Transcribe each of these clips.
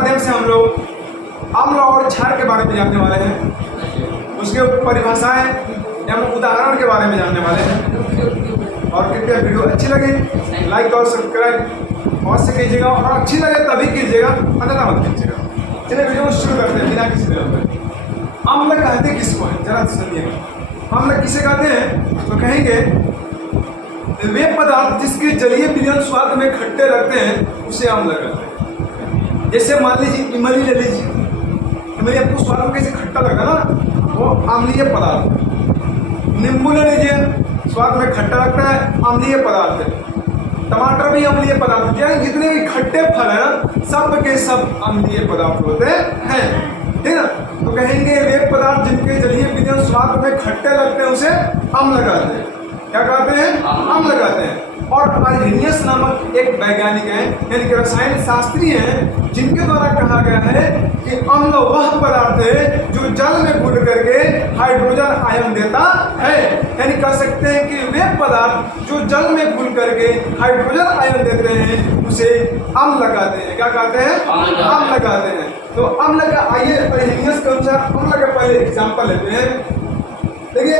माध्यम से हम लोग अम्ल और क्षार के बारे में जानने वाले हैं, उसके परिभाषाएं एवं उदाहरण के बारे में जानने वाले हैं। और कृपया वीडियो अच्छी लगे लाइक और सब्सक्राइब अवश्य कीजिएगा, और अच्छी लगे तभी कीजिएगा, अन्यथा मत कीजिएगा। चलिए वीडियो को शुरू करते हैं बिना किसी देर में। अम्ल कहते किसको है, जरा सुनिएगा। अम्ल किसे कहते हैं तो कहेंगे वे पदार्थ जिसके जलीय विलयन स्वाद में खट्टे लगते हैं उसे अम्ल कहते हैं। जैसे मान लीजिए इमली ले लीजिए, इमली आपको स्वाद में कैसे खट्टा लगा ना, वो अम्लीय पदार्थ। नींबू ले लीजिए, स्वाद में खट्टा लगता है, अम्लीय पदार्थ है। टमाटर भी अम्लीय पदार्थ है। जितने भी खट्टे फल है ना, सब के सब अम्लीय पदार्थ होते हैं, ठीक है। तो कहेंगे वे पदार्थ जिनके जलीय विलयन स्वाद में खट्टे लगते हैं उसे अम्ल कहते हैं। क्या कहते हैं? अम्ल कहते हैं। और अर्हेनियस नामक एक वैज्ञानिक है, यानी कि रसायन शास्त्री हैं, जिनके द्वारा कहा गया है कि अम्ल वह पदार्थ है जो जल में घुल करके हाइड्रोजन आयन देता है। यानी कह सकते हैं कि वे पदार्थ जो जल में घुल करके हाइड्रोजन आयन देते हैं उसे अम्ल कहते हैं। क्या कहते हैं? अम्ल कहते हैं। तो अम्ल का आइए अर्हेनियस के अनुसार अम्ल का पहले एग्जाम्पल लेते हैं। देखिए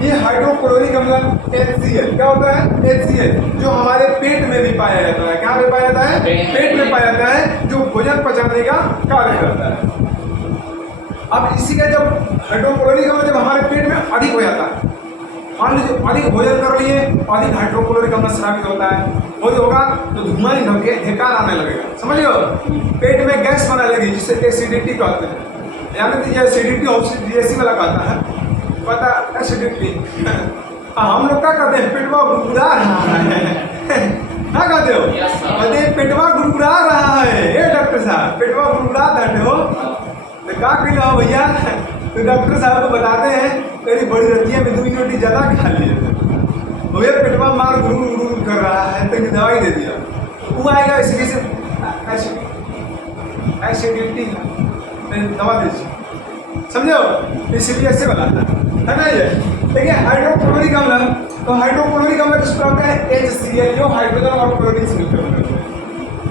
ये हाइड्रोक्लोरिक अम्ल HCl क्या होता है? HCl जो हमारे पेट में भी पाया जाता है। क्या में पाया जाता है? पेट में पाया जाता है, जो भोजन पचाने का कार्य करता है। अब इसी का जब हाइड्रोक्लोरिक अम्ल जब हमारे पेट में अधिक हो जाता है, मान लीजिए अधिक भोजन कर लिए, अधिक हाइड्रोक्लोरिक अम्ल स्रावित होता है, वो जो होगा तो धुआं ही ढेकार आने लगेगा, समझिए। पेट में गैस बनने लगी जिसे एसिडिटी कहते हैं। यानी कि एसिडिटी ऑक्सीडेशन वाला कहता है, पता एसिडिटी। हम लोग क्या कहते हैं? पेटवा गुड़गुड़ा रहा है। क्या कहते हो? कहते पेटवा गुड़गुड़ा रहा है। ये डॉक्टर साहब पेटवा गुड़गुड़ा रहे हो तो क्या कहना हो भैया? तो डॉक्टर साहब को बताते हैं तेरी बड़ी रतिया में 2 यूनिट ज़्यादा खा लिए, भैया पेटवा मार गुड़ कर रहा है, तो दवाई दे दिया, वो आएगा इसलिए से एसिडिटी दवा दीजिए, समझो। इसलिए ऐसे बनाता है ना ये। देखिए हाइड्रोक्लोरिक अम्ल, तो हाइड्रोक्लोरिक अम्ल किस प्रकार है? HCl जो हाइड्रोजन और क्लोरीन से मिलकर बनते हैं।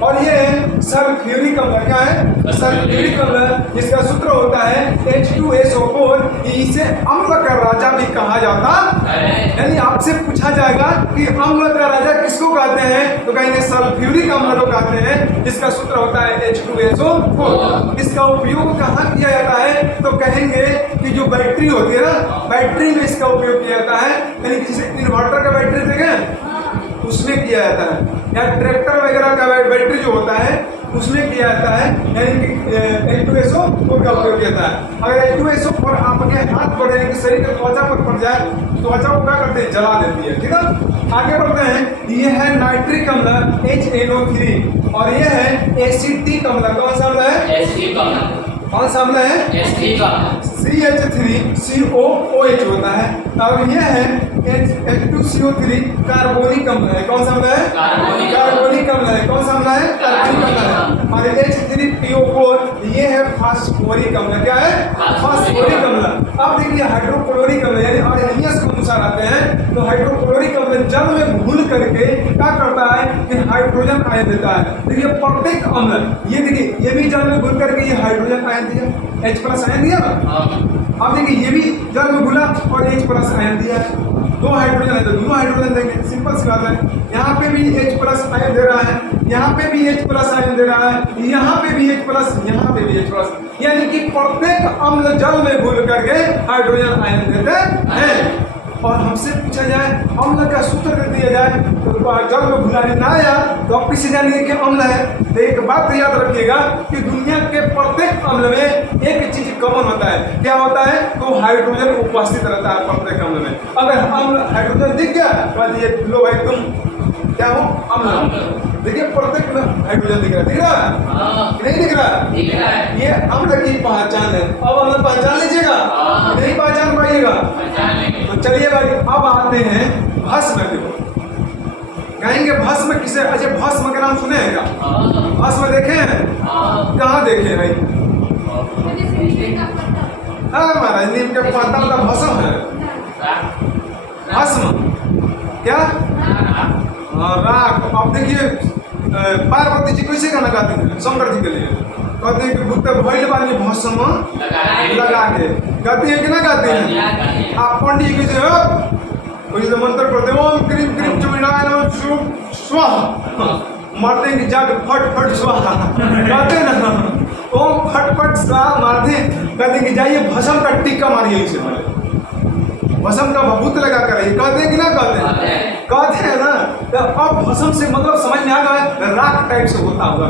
और ये सल्फ्यूरिक अम्ल क्या है? सल्फ्यूरिक अम्ल, जिसका सूत्र होता है H2SO4। इसे अम्ल का राजा भी कहा जाता है। यानी आपसे पूछा जाएगा कि अम्ल का राजा किसको कहते हैं, तो कहेंगे सल्फ्यूरिक अम्ल को कहते हैं, जिसका सूत्र होता है H2SO4। इसका उपयोग कहाँ किया जाता है, तो कहेंगे कि जो बैटरी होती है ना, बैटरी में इसका उपयोग किया जाता है। यानी किसी इन्वर्टर का बैटरी देखें उसमें किया जाता है, या ट्रैक्टर वगैरह का बैटरी जो होता है उसमें किया जाता है। यानी कि H2SO4 का उपयोग किया जाता है। अगर H2SO4 आपके हाथ पर यानी कि शरीर के त्वचा पर पड़ जाए, त्वचा को क्या करते हैं? जला देती है, ठीक है। आगे बढ़ते हैं। ये है नाइट्रिक अम्ल HNO3, और ये है एसिटिक अम्ल। कौन सा अम्ल है? एसिटिक अम्ल। कौन सा अम्ल है? एसिटिक अम्ल। CH3COOH होता है। अब ये है H2CO3 कार्बोनिक अम्ल है। कौन सा अम्ल है? कार्बोनिक अम्ल है। कौन सा अम्ल है? कार्बोनिक अम्ल है। और H3PO4 ये है फास्फोरिक अम्ल। क्या है? फास्फोरिक अम्ल। अब देखिए हाइड्रोक्लोरिक अम्ल यानी अर्हेनियस के अनुसार आते हैं, तो हाइड्रोक्लोरिक अम्ल जल में घुल करके क्या करता है कि हाइड्रोजन आयन देता है। देखिए प्रत्येक अम्ल, ये देखिए ये भी जल में घुल करके ये हाइड्रोजन आयन दिया, H+ आयन दिया ना। अब देखिए ये भी जल में घुला और H+ आयन दिया, 2 हाइड्रोजन है तो दोनों हाइड्रोजन देंगे, सिंपल सी बात है। यहाँ पे भी H+ आयन दे रहा है, यहाँ पे भी H+ आयन दे रहा है, यहाँ पे भी H+, यहाँ पे भी H+, यानी कि प्रत्येक अम्ल जल में घुल करके हाइड्रोजन आयन देते हैं। और हमसे पूछा जाए अम्ल का सूत्र दे दिया जाए तो जल में घुलाने ना आया तो आप किसी जानिए कि अम्ल है। तो एक बात याद रखिएगा कि दुनिया के प्रत्येक अम्ल में एक चीज कॉमन होता है। क्या होता है? तो हाइड्रोजन उपस्थित रहता है प्रत्येक अम्ल में। अगर अम्ल हाइड्रोजन दिख गया तो ये लो भाई तुम क्या हो? अम्ल। देखिए प्रत्येक में हाइड्रोजन दिख रहा है, नहीं दिख रहा? ये अम्ल की पहचान है। अब अम्ल पहचान लीजिएगा, नहीं पहचान पाइएगा तो चलिए भाई अब आते हैं भस्म की ओर। कहेंगे भस्म किसे? अच्छा भस्म का नाम सुने हैं क्या? भस्म देखे हैं? कहाँ देखे भाई? हाँ महाराज नीम के पत्ता मतलब भस्म है। भस्म क्या? राख। अब देखिए पार्वती जी कैसे गाना गाती हैं शंकर जी के लिए, कहते हैं कि भूत भइल बानी भस्म लगा के, कहते हैं कि ना कहते हैं। आप पंडित जी के जो मंत्र पढ़ते ओम क्रीम क्रीम चुमिनाय नमः शुभ स्वाहा, मारते हैं कि जाग फट फट स्वाहा, कहते हैं ना ओम फट फट स्वाहा मारते हैं, कहते हैं कि जाइए भस्म का टीका मारिए इसे पहले, भस्म का भभूत लगा कर आइए, कहते हैं कि ना कहते हैं, कहते हैं ना। तो अब भस्म से मतलब समझ में आ गया, राख टाइप से होता होगा,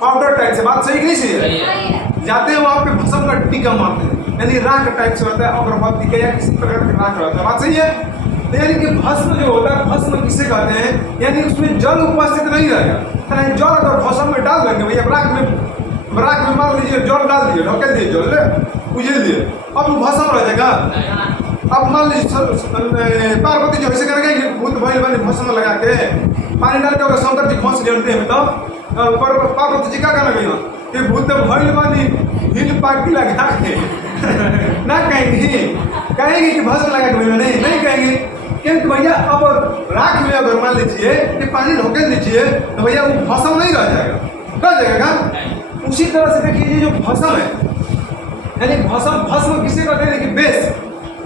पाउडर टाइप से, बात सही कि नहीं सही है? जाते हैं वहाँ पे भस्म का टीका मारते हैं, यानी राख टाइप से होता है, अगरबत्ती का या किसी प्रकार का राख होता है, बात सही है? तो यानी कि भस्म जो होता है, भस्म किसे कहते हैं, यानी उसमें जल उपस्थित नहीं रहेगा। जल अगर भस्म में डाल देंगे भैया, राख में मान लीजिए जल डाल दिए, ढकेल दिए, जल उजल दिए, अब वो भस्म रह जाएगा। अब मान लीजिए पार्वती जो ऐसे करेंगे, भूत भइल बानी भस्म लगा के पानी डाल के अगर शंकर जी खोस लेते हैं तो पार्वती जी का कहना कहीं कि भूत भइल बानी हिल पार्टी लगा के ना कहेंगे, कहेंगे कि भस्म लगा के नहीं कहेंगे, क्योंकि भैया अब राख में अगर मान लीजिए कि पानी ढकेल दीजिए तो भैया वो भस्म नहीं रह जाएगा, रह जाएगा। उसी तरह से देखिए ये जो भस्म है, यानी भस्म किसे कहते हैं कि बेस,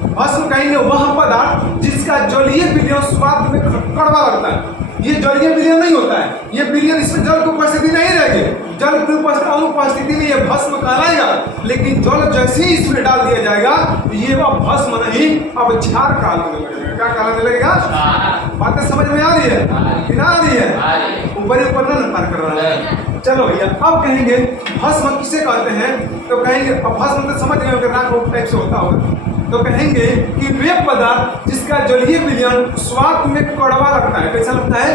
भस्म कहेंगे वह पदार्थ जिसका जलीय विलयन स्वाद में कड़वा लगता है। ये जलीय विलयन नहीं होता है, ये विलयन इसमें जल की उपस्थिति नहीं रहेगी, जल की अनुपस्थिति में ये भस्म कहलाएगा, लेकिन जल जैसे ही इसमें डाल दिया जाएगा ये वह भस्म नहीं, अब क्षार कहलाने लगेगा। क्या कहलाने लगेगा? बातें समझ में आ रही है कि ना आ रही है? ऊपर न पार कर रहा है। चलो भैया अब कहेंगे भस्म किसे कहते हैं, तो कहेंगे भस्म तो समझ गए राख टाइप से होता होगा, तो कहेंगे कि वे पदार्थ जिसका जलीय विलयन स्वाद में कड़वा लगता है, कैसा लगता है?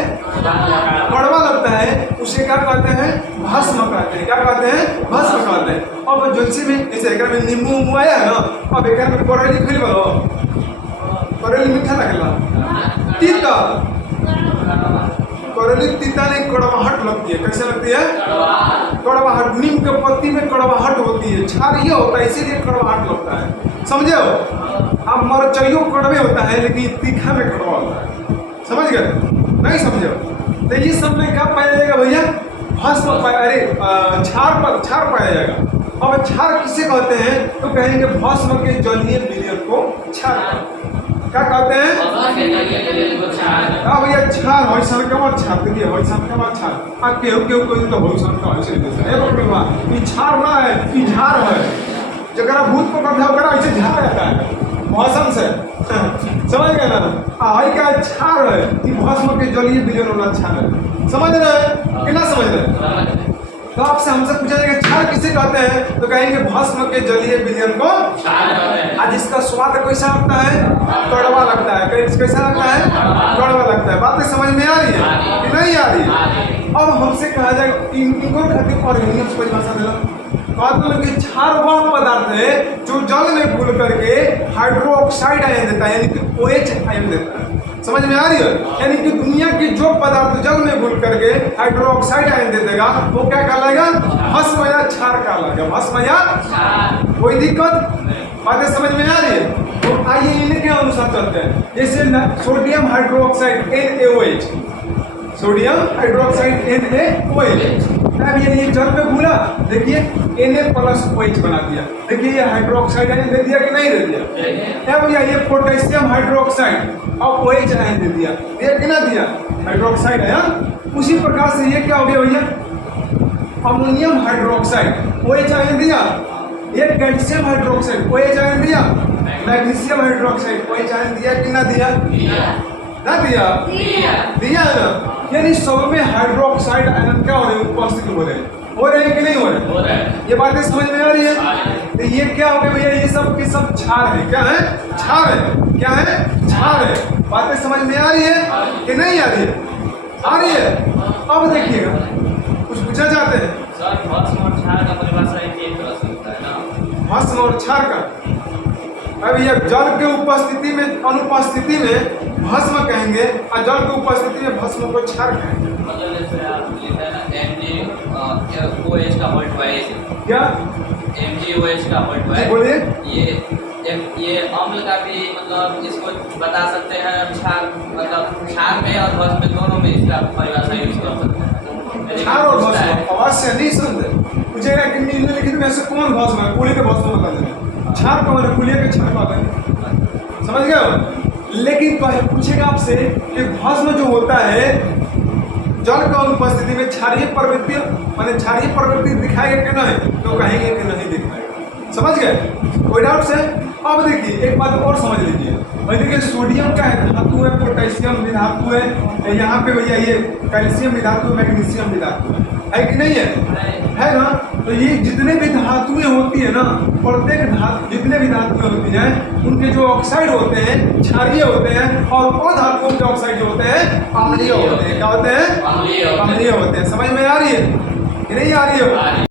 कड़वा लगता है, उसे क्या कहते हैं? भस्म कहते हैं। क्या कहते हैं? भस्म कहते हैं। अब जैसे में जैसे एक में नींबू आया है ना, अब एक में करेली खिल बलो, करेली मीठा लगेगा, तीता करेली तीता नहीं, कड़वाहट लगती है। कैसे लगती है? कड़वाहट। नीम के पत्ती में कड़वाहट होती है, क्षार ये होता है इसीलिए कड़वाहट लगता है, समझे हो? अब मरचइयो कड़वे होता है लेकिन तीखा में कड़वा होता है, समझ गए? नहीं समझे? तो ये सब में क्या पाया जाएगा भैया? भस्म अरे क्षार पाया जाएगा। अब क्षार किसे कहते हैं, तो कहेंगे भस्म के जलीय विलयन को क्षार। क्या कहते हैं? हाँ भैया क्षार हो क्षार देखिए हो क्षार केहू कोई तो हो ऐसे क्षार ना है, झार है, जरा भूत को कब्जा करा ऐसे झार रहता है भस्म से, समझ गए ना? आई क्या क्षार है कि भस्म के जलीय विलयन होना क्षार है, समझ रहे हैं कि ना समझ रहे? तो आपसे हमसे पूछा जाएगा क्षार किसे कहते हैं, तो कहेंगे भस्म के जलीय विलयन को क्षार। जिसका स्वाद कैसा लगता है? कड़वा लगता है। कैसा लगता है? कड़वा लगता है। बातें समझ में आ रही है कि नहीं आ रही है? अब हमसे कहा जाएगा इनको खातिर और परिभाषा देना, कि क्षार वह पदार्थ है जो जल में घुल करके हाइड्रोक्साइड आयन देता है, यानी कि OH आयन देता है। समझ में आ रही है? यानी कि दुनिया की जो पदार्थ जल में घुल करके हाइड्रोक्साइड आयन दे देगा वो क्या कहलाएगा? भस्म या क्षार कहलाएगा। भस्म या कोई दिक्कत? बातें समझ में आ रही है? तो आइए इनके अनुसार चलते हैं। जैसे sodium hydroxide NaOH, sodium hydroxide NaOH, अब ये जल में घुला, देखिए Na+OH बना दिया। देखिए ये हाइड्रोक्साइड आयन दे दिया कि नहीं दे दिया? अब ये पोटेशियम हाइड्रोक्साइड और OH आयन दे दिया, ये कितना दिया? Hydroxide ion. उसी प्रकार से ये क्या हो गया भैया? अमोनियम हाइड्रोक्साइड OH आयन दिया, ये कैल्शियम हाइड्रोक्साइड OH आयन दिया, मैग्नीशियम हाइड्रोक्साइड OH आयन दिया कि ना दिया? ना दिया ना। यानी सब में हाइड्रोक्साइड आयन क्या हो रहे हैं? उपस्थित हो रहे हैं कि नहीं हो रहे? ये बातें समझ में आ रही है? तो ये क्या हो गया भैया? ये सब के सब क्षार है। क्या है? क्षार है। क्या है? क्षार है। बातें समझ में आ रही है कि नहीं आ रही है? आ रही है। अब देखिएगा कुछ पूछा चाहते हैं? भस्म और क्षार का परिभाषा एक तरह से होता है ना? भस्म और क्षार का, अब ये जल के उपस्थिति में अनुपस्थिति में भस्म कहेंगे और जल की उपस्थिति में भस्म को क्षार कहेंगे। मतलब जैसे आप लिखते हैं ना MgOH का होल्ड वाइज, क्या MgOH का होल्ड वाइज, बोलिए। ये अम्ल का भी मतलब इसको बता सकते हैं, क्षार मतलब क्षार में और भस्म में दोनों में इसका परिभाषा यूज कर सकते हैं। क्षार और भस्म अवश्य नहीं समझे, पूछेगा कि निम्नलिखित में से कौन भस्म है, कुली के भस्म बता देना। क्षार कौन है, कुलिया के क्षार कौन है, समझ गए हो। लेकिन पूछेगा आपसे कि भस्म जो होता है जल का उपस्थिति में क्षारीय प्रवृत्ति माने क्षारीय प्रवृत्ति दिखाएगा कि नहीं, तो कहेंगे कि नहीं दिखाएगा। समझ गए, कोई डाउट से। अब देखिए एक बात और समझ लीजिए, भाई देखिए सोडियम का है धातु है, पोटेशियम भी धातु है, यहाँ पे भैया ये कैल्शियम भी धातु है, मैग्नीशियम भी धातु है कि नहीं है ना। तो ये जितने भी धातुएं होती है ना, प्रत्येक धातु जितने भी धातुएं होती हैं उनके जो ऑक्साइड होते हैं क्षारीय होते हैं, और वो धातुओं के ऑक्साइड जो होते हैं अम्लीय होते हैं। क्या होते हैं, अम्लीय होते हैं। समझ में आ रही है कि नहीं आ रही है।